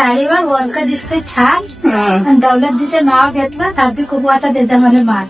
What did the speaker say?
साडीवर वर्क दिसते छान हा. आणि दौलत दिचं नाव घेतलं तर खूप आता त्याच्यामध्ये मान